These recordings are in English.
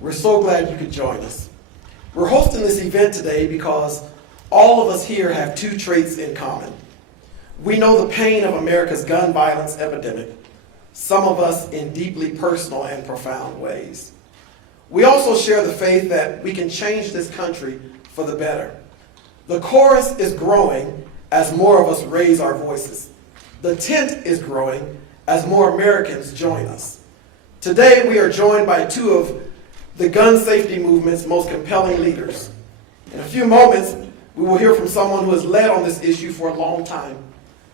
We're so glad you could join us. We're hosting this event today because all of us here have two traits in common. We know the pain of America's gun violence epidemic, some of us in deeply personal and profound ways. We also share the faith that we can change this country for the better. The chorus is growing as more of us raise our voices. The tent is growing as more Americans join us. Today we are joined by two of the gun safety movement's most compelling leaders. In a few moments, we will hear from someone who has led on this issue for a long time,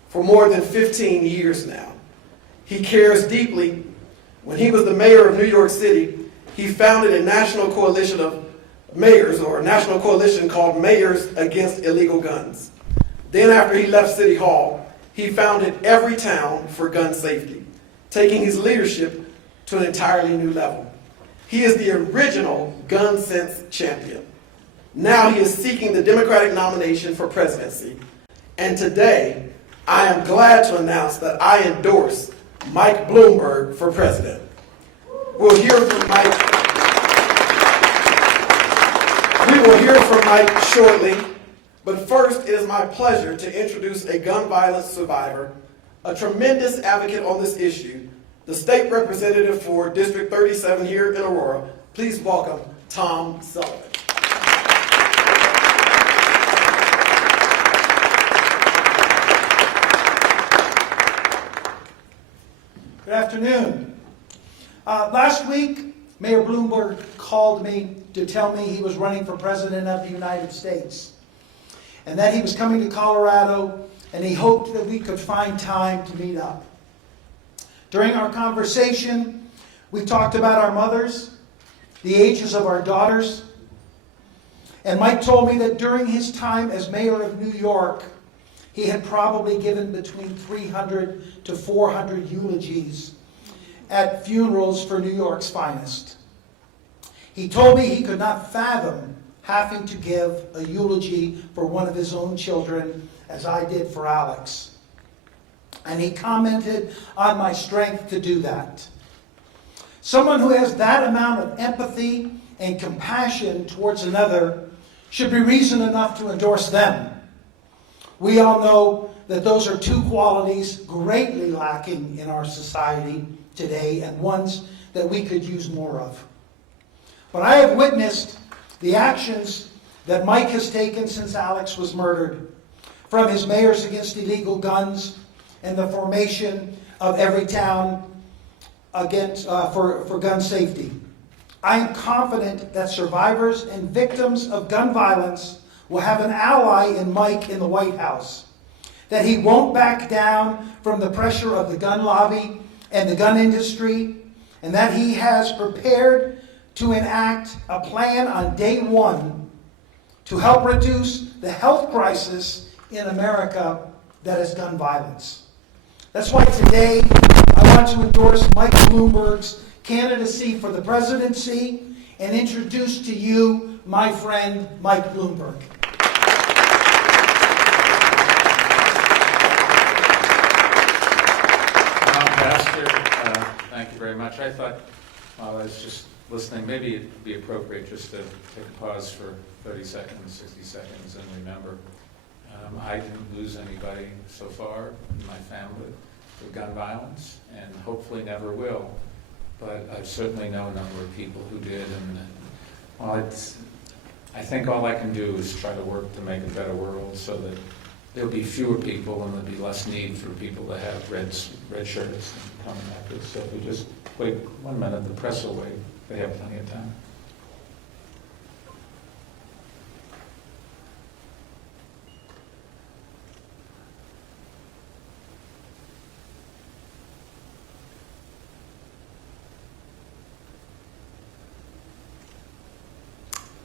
for more than 15 years now. He cares deeply. When he was the mayor of New York City, he founded a national coalition of mayors, or a national coalition called Mayors Against Illegal Guns. Then after he left City Hall, he founded Everytown for gun safety, taking his leadership to an entirely new level. He is the original gun sense champion. Now he is seeking the Democratic nomination for presidency. And today, I am glad to announce that I endorse Mike Bloomberg for president. We'll hear from Mike. We will hear from Mike shortly, but first it is my pleasure to introduce a gun violence survivor, a tremendous advocate on this issue, the state representative for District 37 here in Aurora. Please welcome Tom Sullivan. Good afternoon. Last week, Mayor Bloomberg called me to tell me he was running for President of the United States and that he was coming to Colorado, and he hoped that we could find time to meet up. During our conversation, we talked about our mothers, the ages of our daughters, and Mike told me that during his time as mayor of New York, he had probably given between 300 to 400 eulogies at funerals for New York's finest. He told me he could not fathom having to give a eulogy for one of his own children, as I did for Alex. And he commented on my strength to do that. Someone who has that amount of empathy and compassion towards another should be reason enough to endorse them. We all know that those are two qualities greatly lacking in our society today, and ones that we could use more of. But I have witnessed the actions that Mike has taken since Alex was murdered, from his Mayors Against Illegal Guns and the formation of Everytown for gun safety. I am confident that survivors and victims of gun violence will have an ally in Mike in the White House, that he won't back down from the pressure of the gun lobby and the gun industry, and that he has prepared to enact a plan on day one to help reduce the health crisis in America that is gun violence. That's why today I want to endorse Mike Bloomberg's candidacy for the presidency and introduce to you my friend Mike Bloomberg. Pastor, thank you very much. I thought while I was just listening, maybe it'd be appropriate just to take a pause for 30 seconds, 60 seconds, and remember, I didn't lose anybody so far in my family with gun violence, and hopefully never will. But I certainly know a number of people who did, and I think all I can do is try to work to make a better world so that there'll be fewer people and there'll be less need for people to have red shirts and come after. So if we just wait 1 minute, the press will wait. They have plenty of time.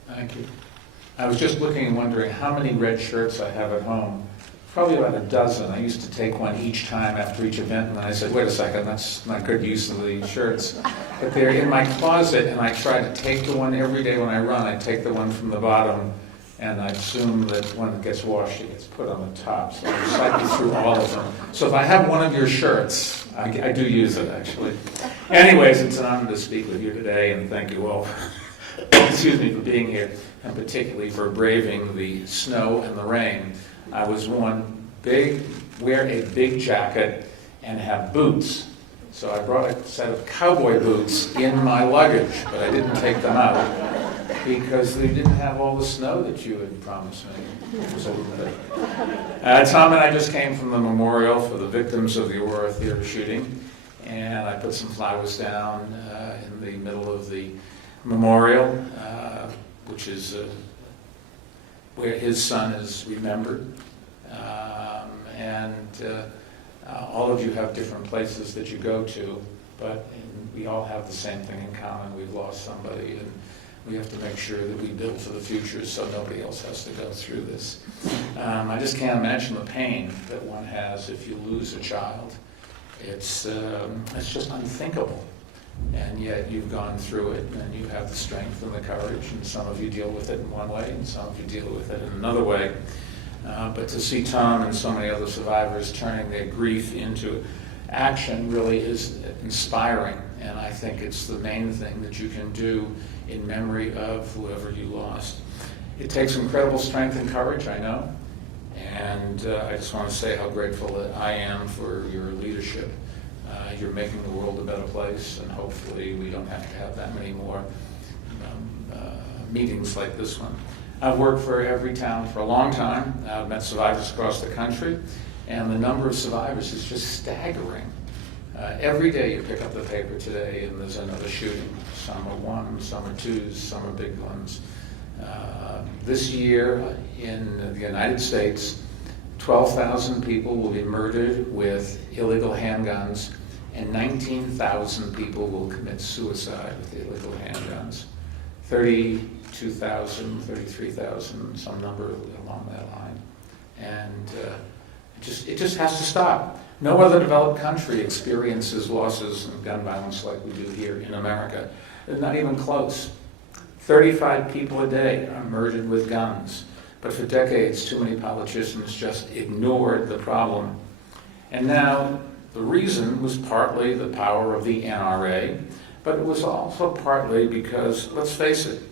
Thank you. I was just looking and wondering how many red shirts I have at home. Probably about a dozen. I used to take one each time after each event, and then I said, wait a second, that's not good use of the shirts. But they're in my closet, and I try to take the one every day when I run. I take the one from the bottom, and I assume that when it gets washed, it gets put on the top. So I cycle through all of them. So if I have one of your shirts, I do use it, actually. Anyways, it's an honor to speak with you today, and thank you all excuse me, for being here, and particularly for braving the snow and the rain. I was wear a big jacket and have boots. So I brought a set of cowboy boots in my luggage, but I didn't take them out because they didn't have all the snow that you had promised me. It was a little bit. Tom and I just came from the memorial for the victims of the Aurora theater shooting, and I put some flowers down in the middle of the memorial, which is where his son is remembered. All of you have different places that you go to, but we all have the same thing in common. We've lost somebody, and we have to make sure that we build for the future so nobody else has to go through this. I just can't imagine the pain that one has if you lose a child. It's just unthinkable. And yet you've gone through it, and you have the strength and the courage, and some of you deal with it in one way, and some of you deal with it in another way. But to see Tom and so many other survivors turning their grief into action really is inspiring, and I think it's the main thing that you can do in memory of whoever you lost. It takes incredible strength and courage, I know, and I just want to say how grateful that I am for your leadership. You're making the world a better place, and hopefully we don't have to have that many more meetings like this one. I've worked for Everytown for a long time. I've met survivors across the country, and the number of survivors is just staggering. Every day you pick up the paper today and there's another shooting. Some are ones, some are twos, some are big ones. This year in the United States, 12,000 people will be murdered with illegal handguns, and 19,000 people will commit suicide with illegal handguns. 32,000, 33,000, some number along that line. And it just has to stop. No other developed country experiences losses in gun violence like we do here in America. It's not even close. 35 people a day are murdered with guns. But for decades, too many politicians just ignored the problem. And now, the reason was partly the power of the NRA, but it was also partly because, let's face it,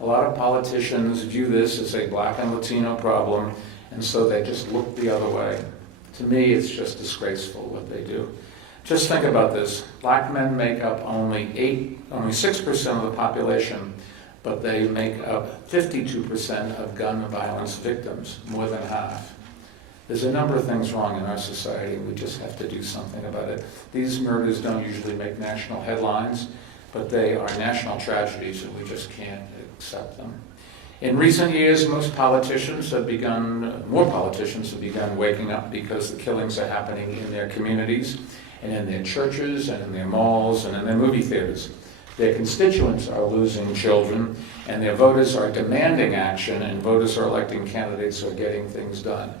a lot of politicians view this as a black and Latino problem, and so they just look the other way. To me, it's just disgraceful what they do. Just think about this. Black men make up only 6% of the population, but they make up 52% of gun violence victims, more than half. There's a number of things wrong in our society, and we just have to do something about it. These murders don't usually make national headlines, but they are national tragedies, and we just can't accept them. In recent years, more politicians have begun waking up because the killings are happening in their communities, and in their churches, and in their malls, and in their movie theaters. Their constituents are losing children, and their voters are demanding action, and voters are electing candidates who are getting things done.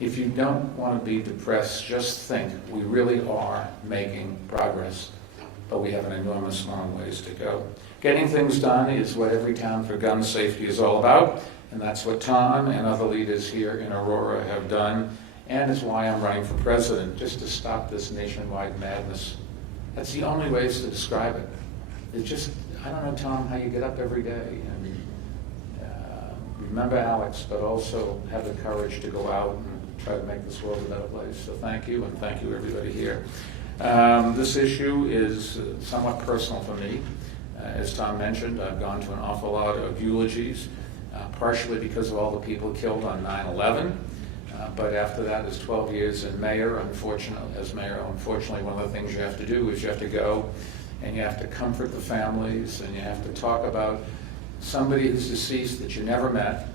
If you don't want to be depressed, just think we really are making progress, but we have an enormous long ways to go. Getting things done is what Everytown for Gun Safety is all about, and that's what Tom and other leaders here in Aurora have done, and is why I'm running for president, just to stop this nationwide madness. That's the only ways to describe it. It's just, I don't know, Tom, how you get up every day and remember Alex, but also have the courage to go out and try to make this world a better place. So thank you, and thank you everybody here. This issue is somewhat personal for me. As Tom mentioned, I've gone to an awful lot of eulogies, partially because of all the people killed on 9/11. But after that is 12 years as mayor. Unfortunately, one of the things you have to do is you have to go and you have to comfort the families, and you have to talk about somebody who's deceased that you never met,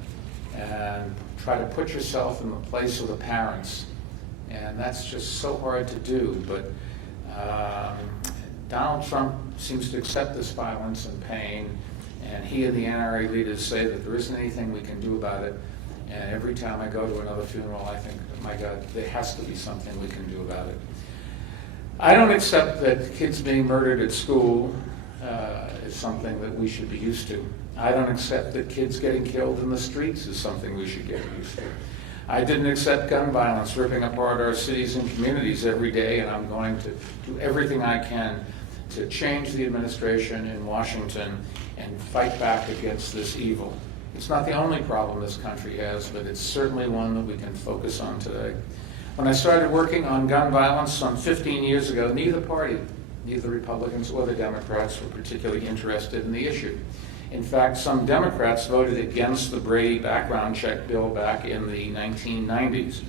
and try to put yourself in the place of the parents. And that's just so hard to do, but Donald Trump seems to accept this violence and pain, and he and the NRA leaders say that there isn't anything we can do about it. And every time I go to another funeral, I think, my God, there has to be something we can do about it. I don't accept that kids being murdered at school is something that we should be used to. I don't accept that kids getting killed in the streets is something we should get used to. I didn't accept gun violence ripping apart our cities and communities every day, and I'm going to do everything I can to change the administration in Washington and fight back against this evil. It's not the only problem this country has, but it's certainly one that we can focus on today. When I started working on gun violence some 15 years ago, neither party, neither Republicans or the Democrats, were particularly interested in the issue. In fact, some Democrats voted against the Brady background check bill back in the 1990s,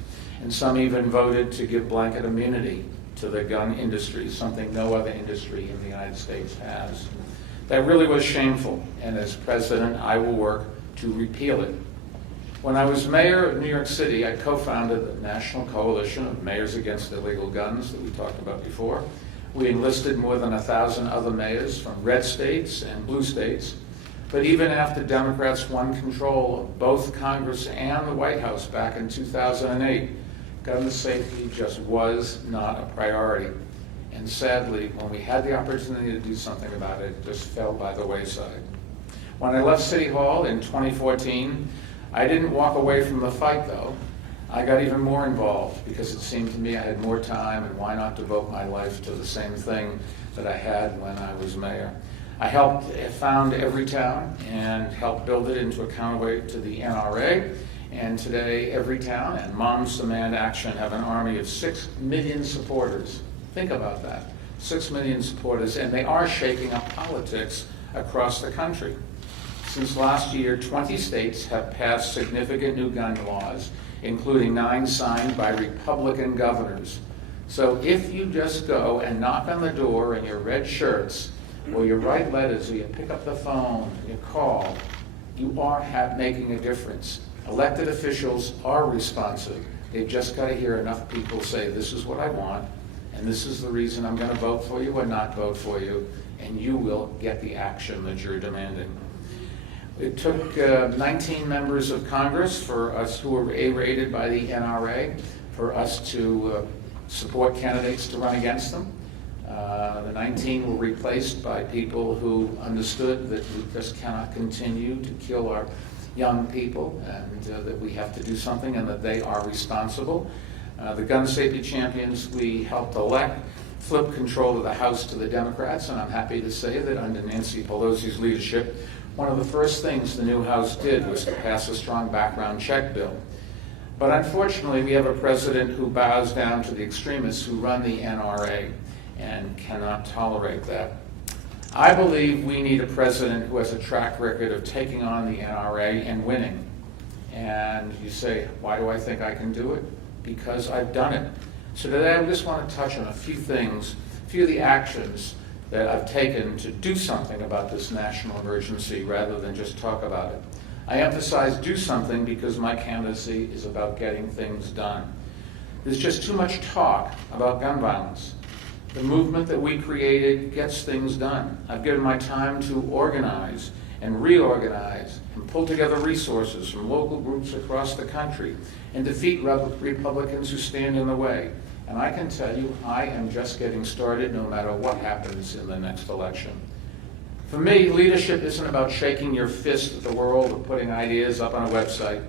and some even voted to give blanket immunity to the gun industry, something no other industry in the United States has. That really was shameful, and as president, I will work to repeal it. When I was mayor of New York City, I co-founded the National Coalition of Mayors Against Illegal Guns that we talked about before. We enlisted more than 1,000 other mayors from red states and blue states. But even after Democrats won control of both Congress and the White House back in 2008, gun safety just was not a priority. And sadly, when we had the opportunity to do something about it, it just fell by the wayside. When I left City Hall in 2014, I didn't walk away from the fight, though. I got even more involved because it seemed to me I had more time, and why not devote my life to the same thing that I had when I was mayor. I helped found Everytown and helped build it into a counterweight to the NRA. And today, Everytown and Moms Demand Action have an army of 6 million supporters. Think about that, 6 million supporters, and they are shaking up politics across the country. Since last year, 20 states have passed significant new gun laws, including 9 signed by Republican governors. So if you just go and knock on the door in your red shirts, or you write letters, or you pick up the phone, you call, you are making a difference. Elected officials are responsive. They've just got to hear enough people say, this is what I want, and this is the reason I'm going to vote for you or not vote for you, and you will get the action that you're demanding. It took 19 members of Congress for us who were A-rated by the NRA for us to support candidates to run against them. The 19 were replaced by people who understood that we just cannot continue to kill our young people, and that we have to do something, and that they are responsible. The gun safety champions we helped elect flipped control of the House to the Democrats, and I'm happy to say that under Nancy Pelosi's leadership, one of the first things the new House did was to pass a strong background check bill. But unfortunately, we have a president who bows down to the extremists who run the NRA and cannot tolerate that. I believe we need a president who has a track record of taking on the NRA and winning. And you say, why do I think I can do it? Because I've done it. So today I just want to touch on a few things, a few of the actions that I've taken to do something about this national emergency rather than just talk about it. I emphasize do something because my candidacy is about getting things done. There's just too much talk about gun violence. The movement that we created gets things done. I've given my time to organize and reorganize and pull together resources from local groups across the country and defeat Republicans who stand in the way. And I can tell you, I am just getting started no matter what happens in the next election. For me, leadership isn't about shaking your fist at the world or putting ideas up on a website.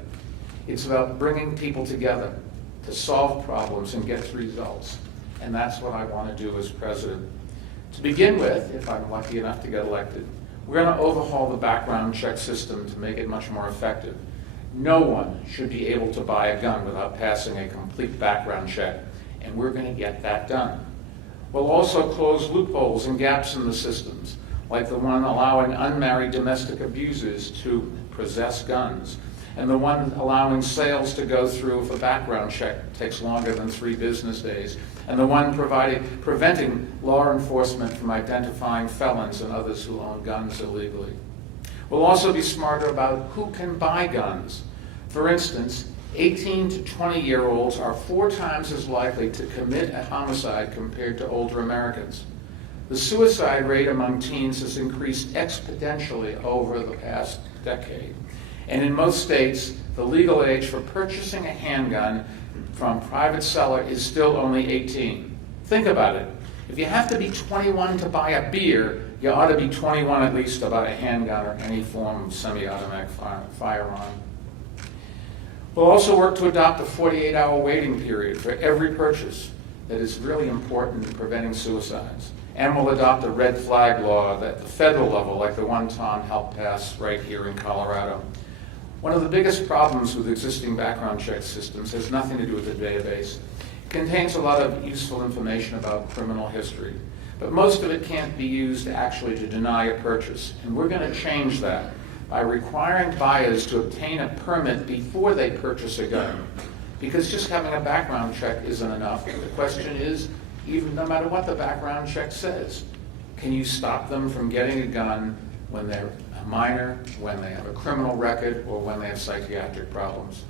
It's about bringing people together to solve problems and get results. And that's what I want to do as president. To begin with, if I'm lucky enough to get elected, we're going to overhaul the background check system to make it much more effective. No one should be able to buy a gun without passing a complete background check, and we're going to get that done. We'll also close loopholes and gaps in the systems, like the one allowing unmarried domestic abusers to possess guns, and the one allowing sales to go through if a background check takes longer than 3 business days, and the one preventing law enforcement from identifying felons and others who own guns illegally. We'll also be smarter about who can buy guns. For instance, 18 to 20-year-olds are 4 times as likely to commit a homicide compared to older Americans. The suicide rate among teens has increased exponentially over the past decade. And in most states, the legal age for purchasing a handgun from a private seller is still only 18. Think about it. If you have to be 21 to buy a beer, you ought to be 21 at least to buy a handgun or any form of semi-automatic firearm. We'll also work to adopt a 48-hour waiting period for every purchase. That is really important in preventing suicides. and will adopt a red flag law at the federal level, like the one Tom helped pass right here in Colorado. One of the biggest problems with existing background check systems has nothing to do with the database. It contains a lot of useful information about criminal history, but most of it can't be used actually to deny a purchase. And we're going to change that by requiring buyers to obtain a permit before they purchase a gun. Because just having a background check isn't enough. The question is, even no matter what the background check says, can you stop them from getting a gun when they're a minor, when they have a criminal record, or when they have psychiatric problems?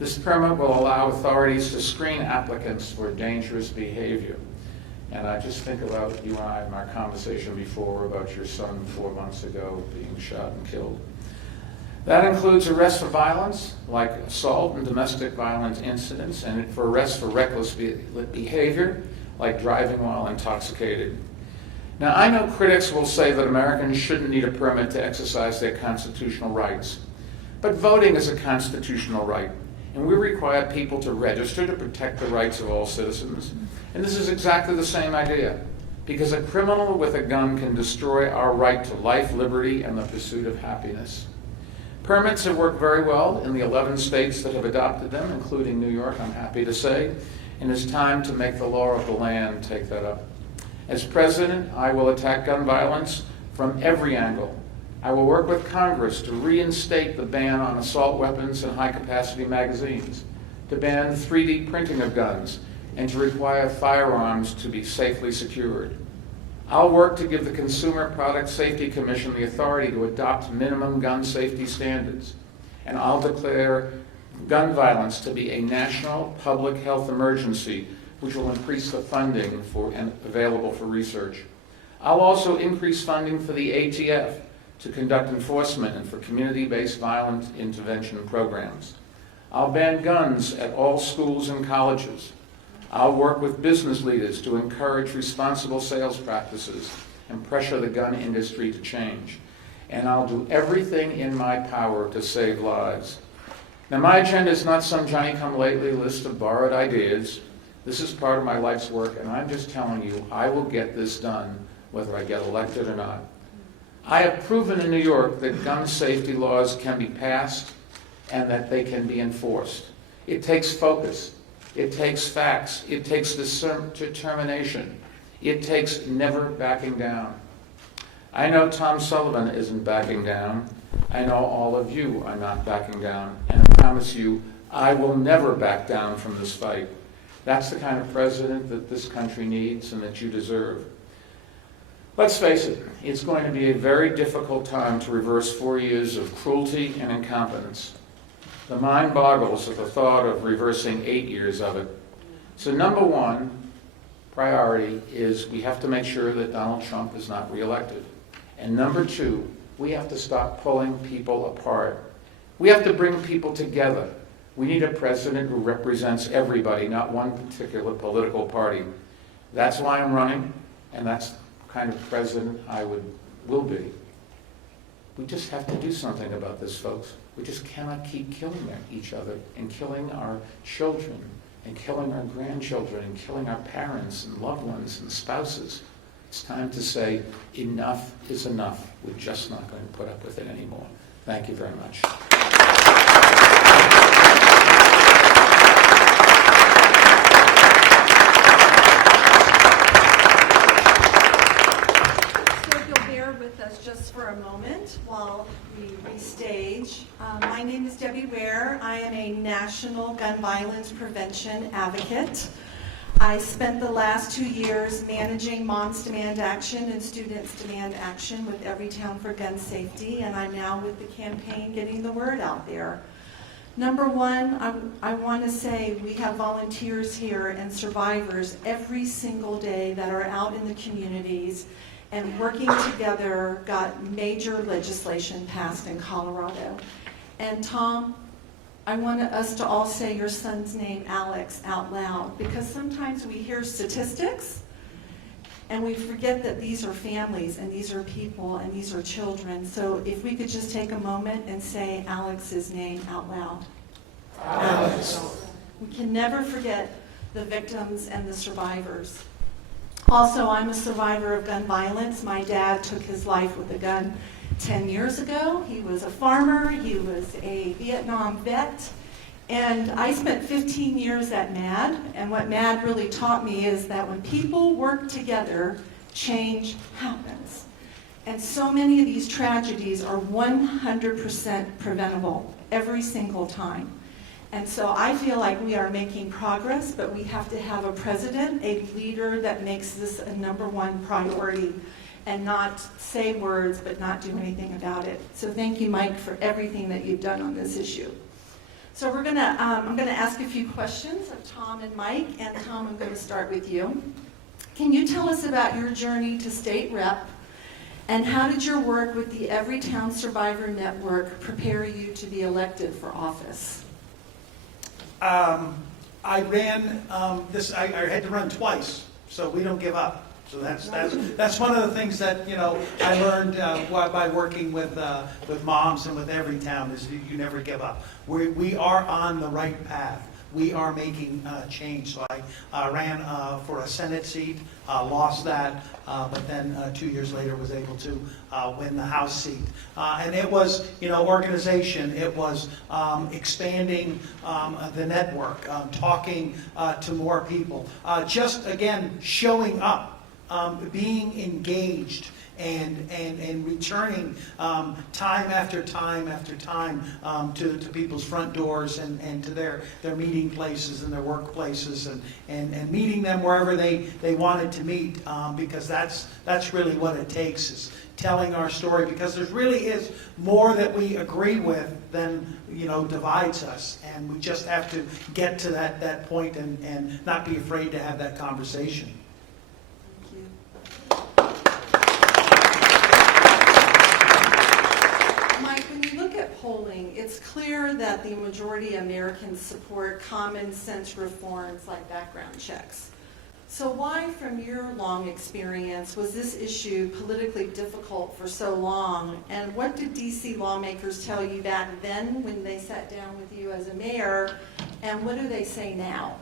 This permit will allow authorities to screen applicants for dangerous behavior. And I just think about you and I in our conversation before about your son 4 months ago being shot and killed. That includes arrests for violence, like assault and domestic violence incidents, and for arrests for reckless behavior, like driving while intoxicated. Now, I know critics will say that Americans shouldn't need a permit to exercise their constitutional rights, but voting is a constitutional right, and we require people to register to protect the rights of all citizens. And this is exactly the same idea, because a criminal with a gun can destroy our right to life, liberty, and the pursuit of happiness. Permits have worked very well in the 11 states that have adopted them, including New York, I'm happy to say, and it's time to make the law of the land take that up. As president, I will attack gun violence from every angle. I will work with Congress to reinstate the ban on assault weapons and high-capacity magazines, to ban 3D printing of guns, and to require firearms to be safely secured. I'll work to give the Consumer Product Safety Commission the authority to adopt minimum gun safety standards. And I'll declare gun violence to be a national public health emergency, which will increase the funding available for research. I'll also increase funding for the ATF to conduct enforcement and for community-based violence intervention programs. I'll ban guns at all schools and colleges. I'll work with business leaders to encourage responsible sales practices and pressure the gun industry to change. And I'll do everything in my power to save lives. Now, my agenda is not some Johnny-come-lately list of borrowed ideas. This is part of my life's work, and I'm just telling you, I will get this done, whether I get elected or not. I have proven in New York that gun safety laws can be passed and that they can be enforced. It takes focus. It takes facts. It takes determination. It takes never backing down. I know Tom Sullivan isn't backing down. I know all of you are not backing down. And I promise you, I will never back down from this fight. That's the kind of president that this country needs and that you deserve. Let's face it, it's going to be a very difficult time to reverse 4 years of cruelty and incompetence. The mind boggles at the thought of reversing 8 years of it. So number one priority is we have to make sure that Donald Trump is not reelected. And number two, we have to stop pulling people apart. We have to bring people together. We need a president who represents everybody, not one particular political party. That's why I'm running, and that's the kind of president I will be. We just have to do something about this, folks. We just cannot keep killing each other and killing our children and killing our grandchildren and killing our parents and loved ones and spouses. It's time to say enough is enough. We're just not going to put up with it anymore. Thank you very much. Just for a moment while we restage. My name is Debbie Ware. I am a national gun violence prevention advocate. I spent the last 2 years managing Moms Demand Action and Students Demand Action with Everytown for gun safety, and I'm now with the campaign getting the word out there. Number one, I want to say we have volunteers here and survivors every single day that are out in the communities and working together got major legislation passed in Colorado. And Tom, I want us to all say your son's name, Alex, out loud, because sometimes we hear statistics and we forget that these are families and these are people and these are children. So if we could just take a moment and say Alex's name out loud. Alex. We can never forget the victims and the survivors. Also, I'm a survivor of gun violence. My dad took his life with a gun 10 years ago. He was a farmer, he was a Vietnam vet, and I spent 15 years at MAD, and what MAD really taught me is that when people work together, change happens. And so many of these tragedies are 100% preventable every single time. And so I feel like we are making progress, but we have to have a president, a leader that makes this a #1 priority and not say words but not do anything about it. So thank you, Mike, for everything that you've done on this issue. So I'm gonna ask a few questions of Tom and Mike, and Tom, I'm gonna start with you. Can you tell us about your journey to state rep, and how did your work with the Everytown Survivor Network prepare you to be elected for office? I ran I had to run twice, so we don't give up. So that's one of the things that I learned by working with moms and with Everytown is you never give up. We are on the right path. We are making change. So I ran for a Senate seat, lost that, but then 2 years later was able to win the House seat. And it was, organization. It was expanding the network, talking to more people. Just, again, showing up, being engaged, and returning time after time after time to people's front doors and to their meeting places and their workplaces and meeting them wherever they wanted to meet, because that's really what it takes, is telling our story, because there really is more that we agree with than divides us, and we just have to get to that point and not be afraid to have that conversation. Polling, it's clear that the majority of Americans support common sense reforms like background checks. So why, from your long experience, was this issue politically difficult for so long? And what did DC lawmakers tell you back then when they sat down with you as a mayor? And what do they say now?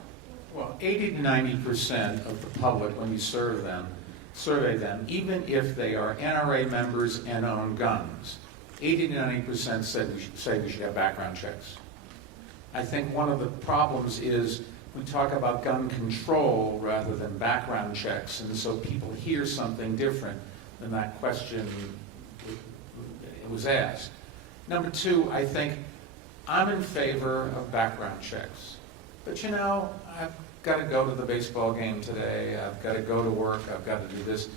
Well, 80 to 90% of the public, when you survey them, even if they are NRA members and own guns, 80 to 90% say we should have background checks. I think one of the problems is we talk about gun control rather than background checks, and so people hear something different than that question was asked. Number two, I think I'm in favor of background checks. But I've got to go to the baseball game today, I've got to go to work, I've got to do this.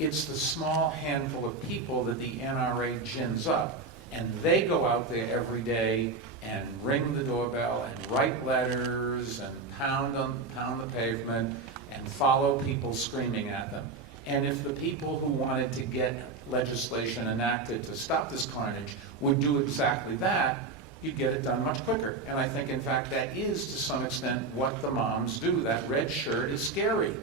It's the small handful of people that the NRA gins up, and they go out there every day and ring the doorbell and write letters and pound the pavement and follow people screaming at them. And if the people who wanted to get legislation enacted to stop this carnage would do exactly that, you'd get it done much quicker. And I think, in fact, that is to some extent what the moms do. That red shirt is scary.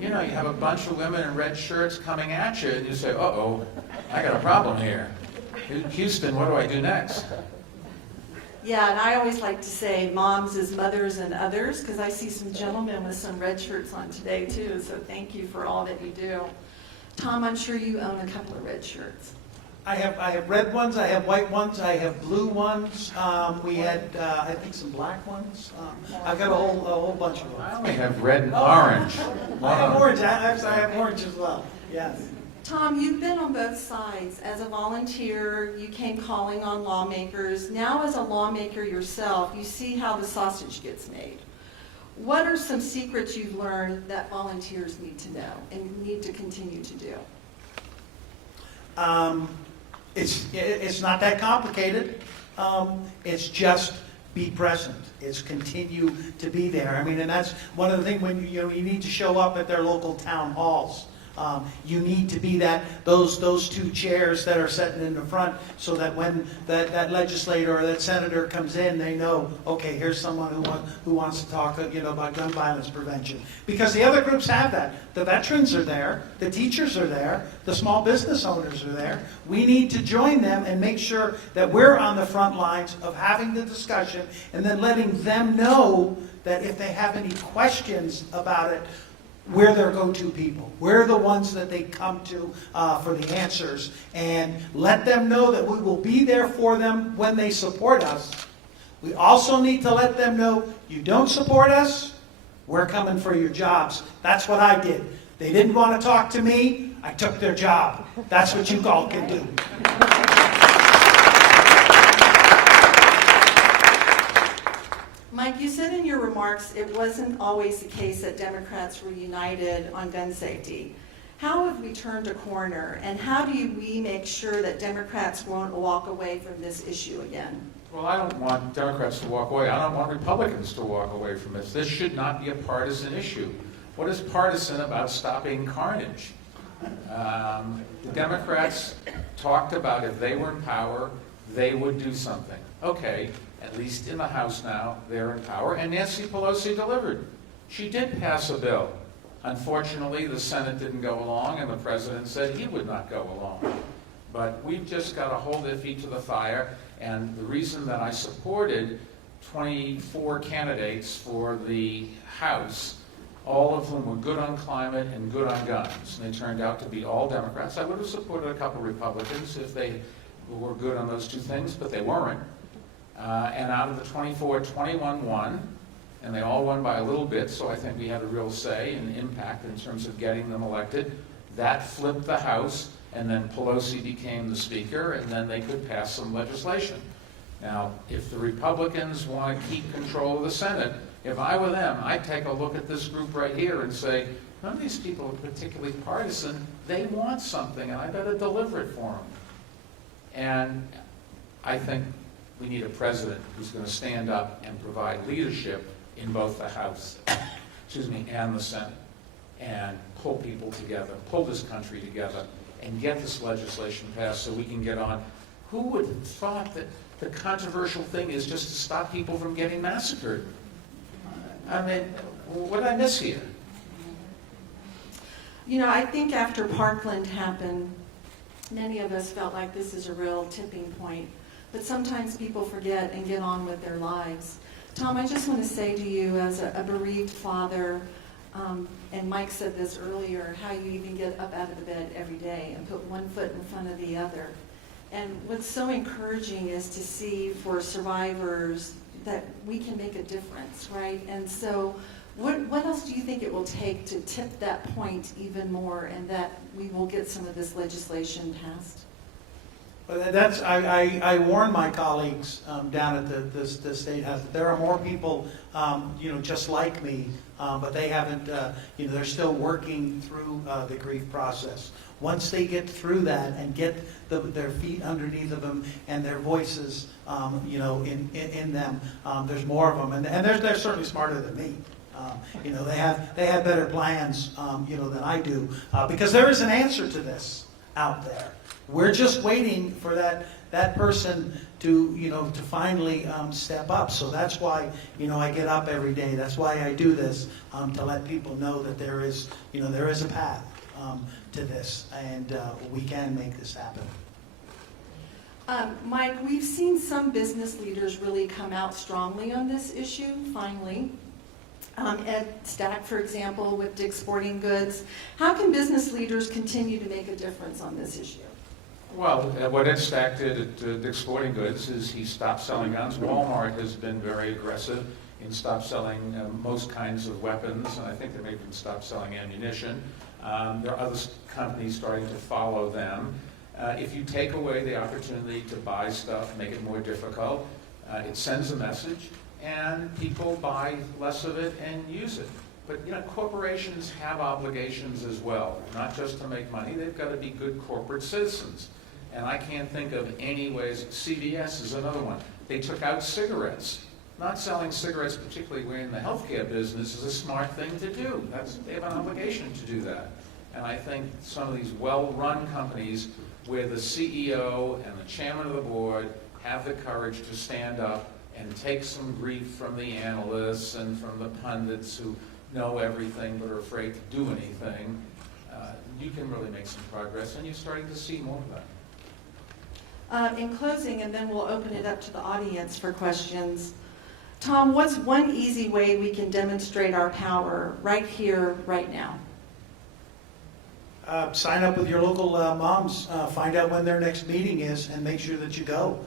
You have a bunch of women in red shirts coming at you, and you say, uh-oh, I got a problem here. Houston, what do I do next? Yeah, and I always like to say moms as mothers and others, because I see some gentlemen with some red shirts on today, too, so thank you for all that you do. Tom, I'm sure you own a couple of red shirts. I have red ones, I have white ones, I have blue ones. We had, I think, some black ones. I've got a whole bunch of them. I only have red and orange. I have orange. I have orange as well. Yes. Tom, you've been on both sides. As a volunteer, you came calling on lawmakers. Now, as a lawmaker yourself, you see how the sausage gets made. What are some secrets you've learned that volunteers need to know and need to continue to do? It's not that complicated. It's just be present. It's continue to be there. And that's one of the things when you need to show up at their local town halls. You need to be those two chairs that are sitting in the front, so that when that legislator or that senator comes in, they know, okay, here's someone who wants to talk about gun violence prevention. Because the other groups have that. The veterans are there, the teachers are there, the small business owners are there. We need to join them and make sure that we're on the front lines of having the discussion, and then letting them know that if they have any questions about it, we're their go-to people. We're the ones that they come to for the answers, and let them know that we will be there for them when they support us. We also need to let them know, you don't support us, we're coming for your jobs. That's what I did. They didn't want to talk to me, I took their job. That's what you all can do. Mike, you said in your remarks it wasn't always the case that Democrats were united on gun safety. How have we turned a corner, and how do we make sure that Democrats won't walk away from this issue again? Well, I don't want Democrats to walk away. I don't want Republicans to walk away from this. This should not be a partisan issue. What is partisan about stopping carnage? The Democrats talked about if they were in power, they would do something. Okay, at least in the House now, they're in power, and Nancy Pelosi delivered. She did pass a bill. Unfortunately, the Senate didn't go along, and the president said he would not go along. But we've just got to hold their feet to the fire, and the reason that I supported 24 candidates for the House, all of whom were good on climate and good on guns, and they turned out to be all Democrats. I would have supported a couple Republicans if they were good on those two things, but they weren't. And out of the 24, 21 won, and they all won by a little bit, so I think we had a real say and impact in terms of getting them elected. That flipped the House, and then Pelosi became the Speaker, and then they could pass some legislation. Now, if the Republicans want to keep control of the Senate, if I were them, I'd take a look at this group right here and say, none of these people are particularly partisan. They want something, and I better deliver it for them. And I think we need a president who's going to stand up and provide leadership in both the House, and the Senate, and pull people together, pull this country together, and get this legislation passed so we can get on. Who would have thought that the controversial thing is just to stop people from getting massacred? I mean, what did I miss here? You know, I think after Parkland happened, many of us felt like this is a real tipping point. But sometimes people forget and get on with their lives. Tom, I just want to say to you as a bereaved father, and Mike said this earlier, how you even get up out of the bed every day and put one foot in front of the other. And what's so encouraging is to see for survivors that we can make a difference, right? And so what else do you think it will take to tip that point even more, and that we will get some of this legislation passed? That's, I warn my colleagues down at the State House that there are more people, just like me, but they haven't, they're still working through the grief process. Once they get through that and get their feet underneath of them and their voices, in them, there's more of them, and they're certainly smarter than me. They have better plans, than I do, because there is an answer to this out there. We're just waiting for that person to finally step up. So that's why, I get up every day. That's why I do this, to let people know that there is a path to this, and we can make this happen. Mike, we've seen some business leaders really come out strongly on this issue, finally. Ed Stack, for example, with Dick's Sporting Goods. How can business leaders continue to make a difference on this issue? Well, what Ed Stack did at Dick's Sporting Goods is he stopped selling guns. Walmart has been very aggressive in stop selling most kinds of weapons, and I think they may even stop selling ammunition. There are other companies starting to follow them. If you take away the opportunity to buy stuff, make it more difficult, it sends a message, and people buy less of it and use it. But corporations have obligations as well, not just to make money. They've got to be good corporate citizens. And I can't think of any ways. CVS is another one. They took out cigarettes. Not selling cigarettes, particularly when in the healthcare business, is a smart thing to do. They have an obligation to do that. And I think some of these well-run companies where the CEO and the chairman of the board have the courage to stand up and take some grief from the analysts and from the pundits who know everything but are afraid to do anything, you can really make some progress, and you're starting to see more of that. In closing, and then we'll open it up to the audience for questions, Tom, what's one easy way we can demonstrate our power right here, right now? Sign up with your local moms, find out when their next meeting is, and make sure that you go.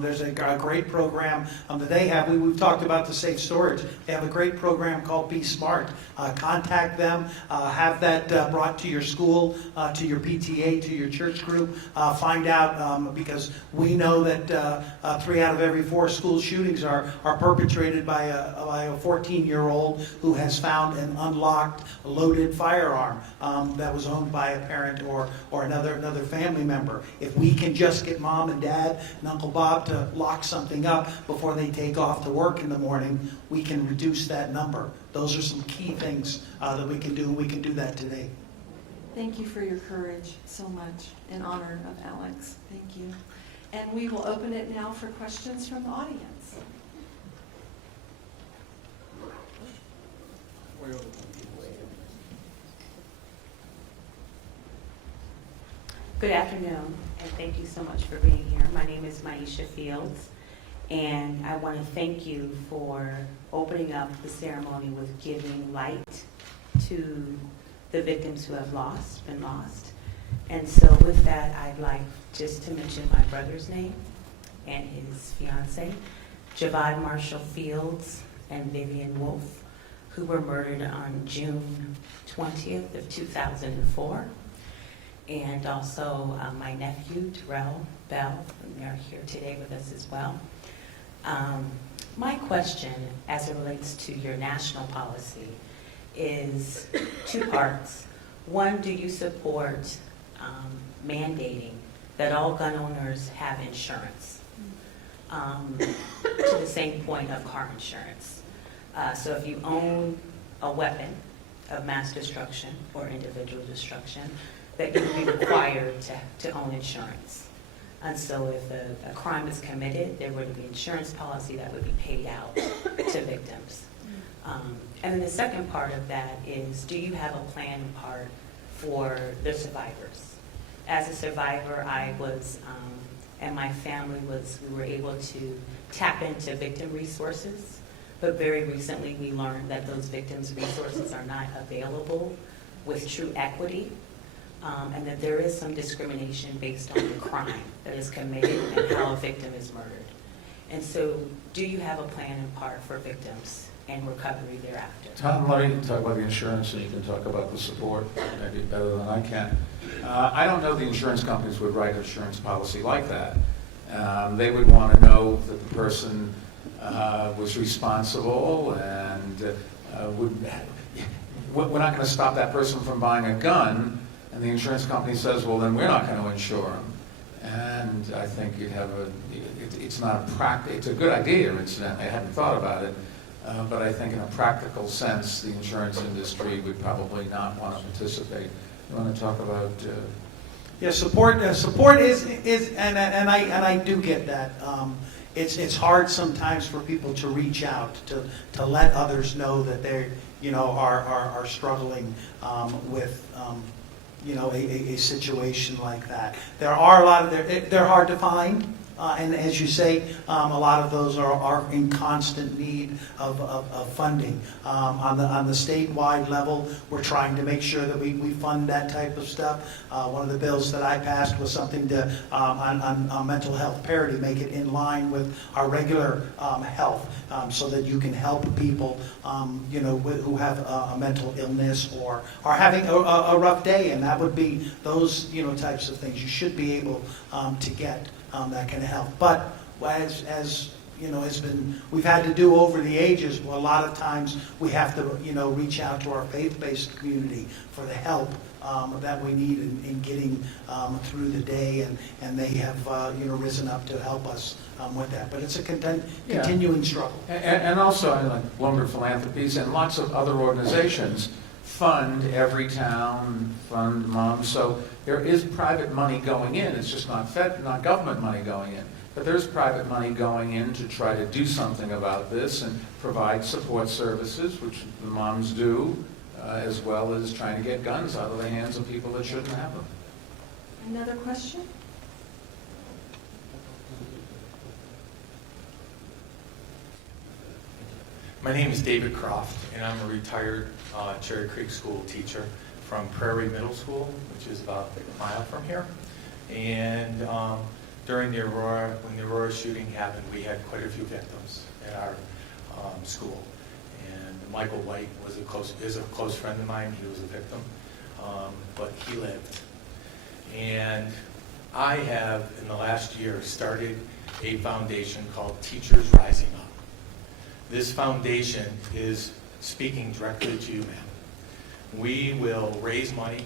There's a great program that they have. We've talked about the safe storage. They have a great program called Be Smart. Contact them, have that brought to your school, to your PTA, to your church group. Find out, because we know that 3 out of every 4 school shootings are perpetrated by a 14-year-old who has found an unlocked, loaded firearm that was owned by a parent or another family member. If we can just get mom and dad and Uncle Bob to lock something up before they take off to work in the morning, we can reduce that number. Those are some key things that we can do, and we can do that today. Thank you for your courage so much in honor of Alex. Thank you. And we will open it now for questions from the audience. Good afternoon, and thank you so much for being here. My name is Maisha Fields, and I want to thank you for opening up the ceremony with giving light to the victims who have been lost. And so with that, I'd like just to mention my brother's name and his fiance, Javad Marshall Fields and Vivian Wolf, who were murdered on June 20th of 2004. And also my nephew, Terrell Bell, and they're here today with us as well. My question, as it relates to your national policy, is 2 parts. One, do you support mandating that all gun owners have insurance to the same point of car insurance? So if you own a weapon of mass destruction or individual destruction, that you would be required to own insurance. And so if a crime is committed, there would be insurance policy that would be paid out to victims. And then the second part of that is, do you have a plan in part for the survivors? As a survivor, I was, and my family we were able to tap into victim resources, but very recently we learned that those victims' resources are not available with true equity. And that there is some discrimination based on the crime that is committed and how a victim is murdered. And so, do you have a plan in part for victims and recovery thereafter? Tom, let me talk about the insurance, and you can talk about the support, maybe better than I can. I don't know the insurance companies would write an insurance policy like that. They would want to know that the person was responsible and we're not going to stop that person from buying a gun. And the insurance company says, well, then we're not going to insure them. And I think you'd have it's not a it's a good idea, incidentally, I hadn't thought about it. But I think in a practical sense, the insurance industry would probably not want to participate. You want to talk about? Yeah, support is and I do get that. It's hard sometimes for people to reach out to let others know that they are struggling with a situation like that. There are a lot of they're hard to find. And as you say, a lot of those are in constant need of funding. On the statewide level, we're trying to make sure that we fund that type of stuff. One of the bills that I passed was something to on mental health parity, make it in line with our regular health, so that you can help people who have a mental illness or are having a rough day, and that would be those types of things you should be able to get. That can help. But as we've had to do over the ages, a lot of times we have to reach out to our faith-based community for the help that we need in getting through the day, and they have risen up to help us with that. But it's a continuing struggle. And also, like Bloomberg Philanthropies and lots of other organizations fund Everytown, fund Moms. So there is private money going in. It's just not government money going in. But there's private money going in to try to do something about this and provide support services, which the moms do, as well as trying to get guns out of the hands of people that shouldn't have them. Another question? My name is David Croft, and I'm a retired Cherry Creek school teacher from Prairie Middle School, which is about a mile from here. And during the Aurora, when the Aurora shooting happened, we had quite a few victims at our school. And Michael White is a close friend of mine. He was a victim, but he lived. And I have, in the last year, started a foundation called Teachers Rising Up. This foundation is speaking directly to you, ma'am. We will raise money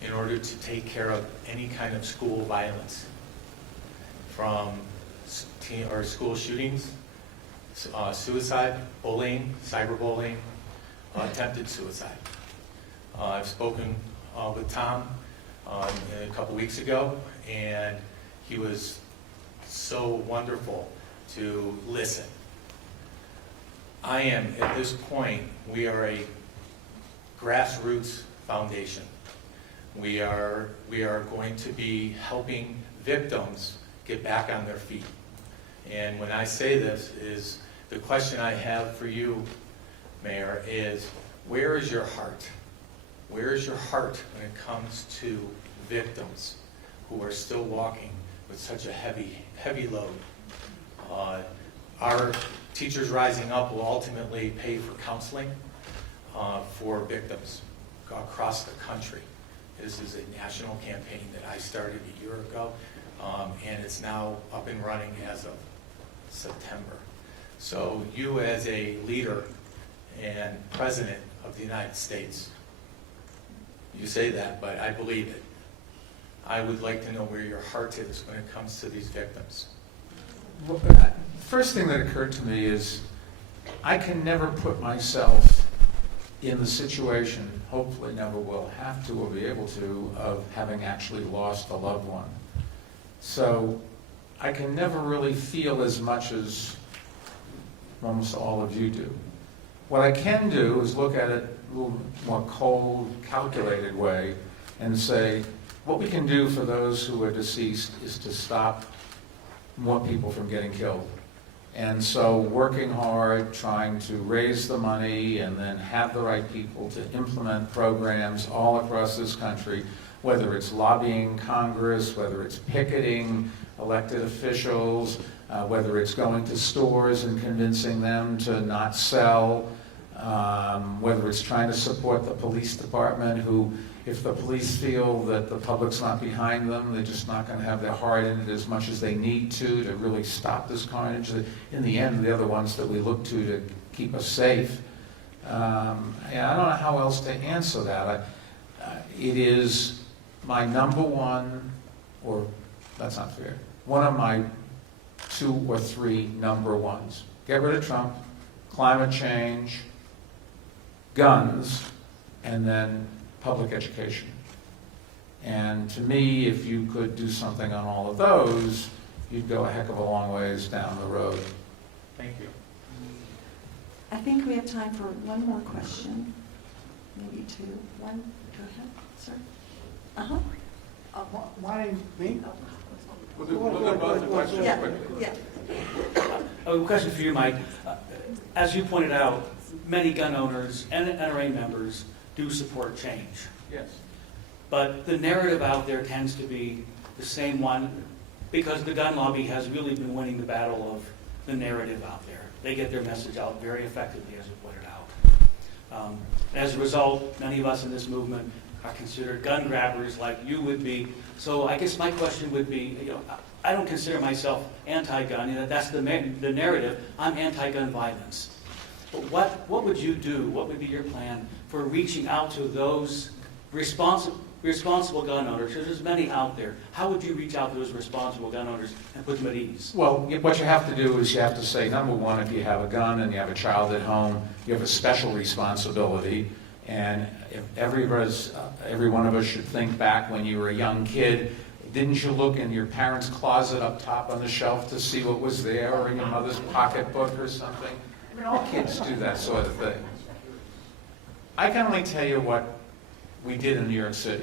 in order to take care of any kind of school violence, from school shootings, suicide, bullying, cyberbullying, attempted suicide. I've spoken with Tom a couple weeks ago, and he was so wonderful to listen. I am, at this point, we are a grassroots foundation. We are going to be helping victims get back on their feet. And when I say this, is the question I have for you, Mayor, is where is your heart? Where is your heart when it comes to victims who are still walking with such a heavy load? Our Teachers Rising Up will ultimately pay for counseling for victims across the country. This is a national campaign that I started a year ago, and it's now up and running as of September. So you, as a leader and president of the United States, you say that, but I believe it. I would like to know where your heart is when it comes to these victims. Well, first thing that occurred to me is I can never put myself in the situation, hopefully never will have to or be able to, of having actually lost a loved one. So I can never really feel as much as almost all of you do. What I can do is look at it a little more cold, calculated way and say, what we can do for those who are deceased is to stop more people from getting killed. And so working hard, trying to raise the money and then have the right people to implement programs all across this country, whether it's lobbying Congress, whether it's picketing elected officials, whether it's going to stores and convincing them to not sell, whether it's trying to support the police department who, if the police feel that the public's not behind them, they're just not going to have their heart in it as much as they need to really stop this carnage. In the end, they're the ones that we look to keep us safe. I don't know how else to answer that. It is my number one, or that's not fair, one of my 2 or 3 number ones. Get rid of Trump, climate change, guns, and then public education. And to me, if you could do something on all of those, you'd go a heck of a long ways down the road. Thank you. I think we have time for one more question, maybe 2. One, go ahead, sir. Uh-huh. My name, me? We'll do both the questions Yeah, quickly. yeah. A question for you, Mike. As you pointed out, many gun owners and NRA members do support change. Yes. But the narrative out there tends to be the same one because the gun lobby has really been winning the battle of the narrative out there. They get their message out very effectively, as you pointed out. As a result, many of us in this movement are considered gun grabbers like you would be. So I guess my question would be, I don't consider myself anti-gun. That's the narrative. I'm anti-gun violence. But what would you do? What would be your plan for reaching out to those responsible gun owners? Because there's many out there. How would you reach out to those responsible gun owners and put them at ease? Well, what you have to do is you have to say, number one, if you have a gun and you have a child at home, you have a special responsibility. And if every one of us should think back when you were a young kid, didn't you look in your parents' closet up top on the shelf to see what was there, or in your mother's pocketbook or something? I mean, all kids do that sort of thing. I can only tell you what we did in New York City.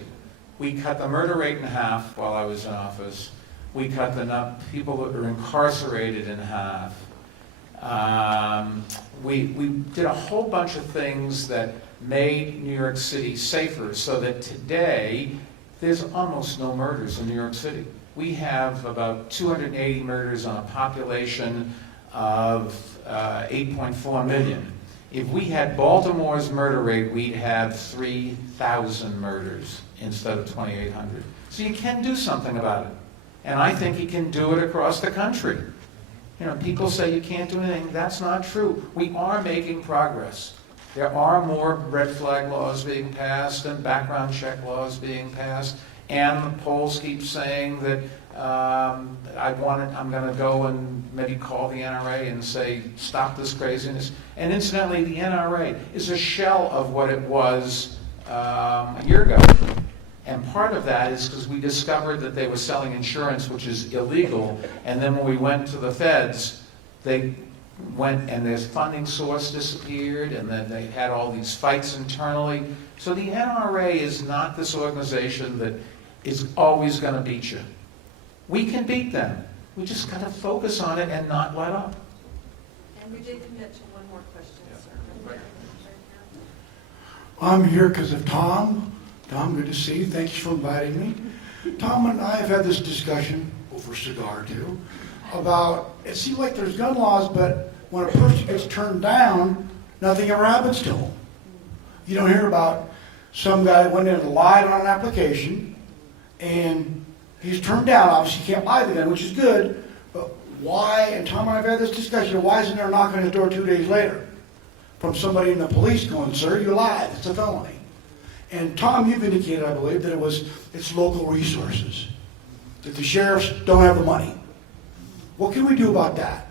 We cut the murder rate in half while I was in office. We cut the people that were incarcerated in half. We did a whole bunch of things that made New York City safer, so that today there's almost no murders in New York City. We have about 280 murders on a population of 8.4 million. If we had Baltimore's murder rate, we'd have 3,000 murders instead of 2,800. So you can do something about it. And I think you can do it across the country. You know, people say you can't do anything. That's not true. We are making progress. There are more red flag laws being passed and background check laws being passed. And the polls keep saying that I'm going to go and maybe call the NRA and say, stop this craziness. And incidentally, the NRA is a shell of what it was a year ago. And part of that is because we discovered that they were selling insurance, which is illegal. And then when we went to the feds, they went and their funding source disappeared, and then they had all these fights internally. So the NRA is not this organization that is always going to beat you. We can beat them. We just got to focus on it and not let up. And we did commit to one more question, sir. I'm here because of Tom. Tom, good to see you. Thanks for inviting me. Tom and I have had this discussion, over a cigar too, about it seems like there's gun laws, but when a person gets turned down, nothing ever happens to them. You don't hear about some guy that went in and lied on an application, and he's turned down. Obviously, you can't buy the gun, which is good, but why, and Tom and I have had this discussion, why isn't there a knock on his door 2 days later from somebody in the police going, sir, you lied, it's a felony. And Tom, you've indicated, I believe, that it's local resources, that the sheriffs don't have the money. What can we do about that?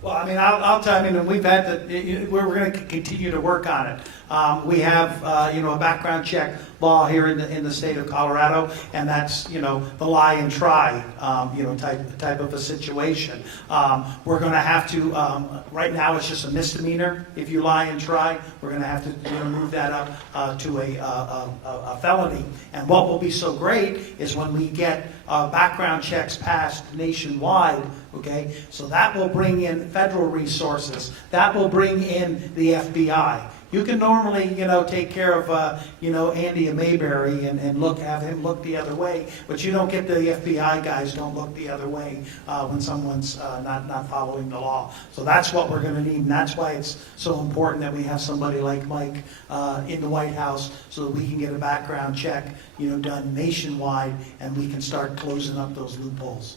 Well, I mean, I'll tell you, we've had we're going to continue to work on it. We have, a background check law here in the state of Colorado, and that's, the lie and try, type of a situation. We're going to have to, right now it's just a misdemeanor if you lie and try. We're going to have to move that up to a felony. And what will be so great is when we get background checks passed nationwide, okay, so that will bring in federal resources. That will bring in the FBI. You can normally, take care of, Andy Mayberry and have him look the other way, but you don't get the FBI guys don't look the other way when someone's not following the law. So that's what we're going to need, and that's why it's so important that we have somebody like Mike in the White House so that we can get a background check, done nationwide, and we can start closing up those loopholes.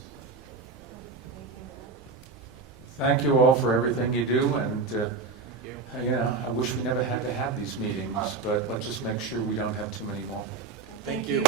Thank you all for everything you do, and I wish we never had to have these meetings, but let's just make sure we don't have too many more. Thank you.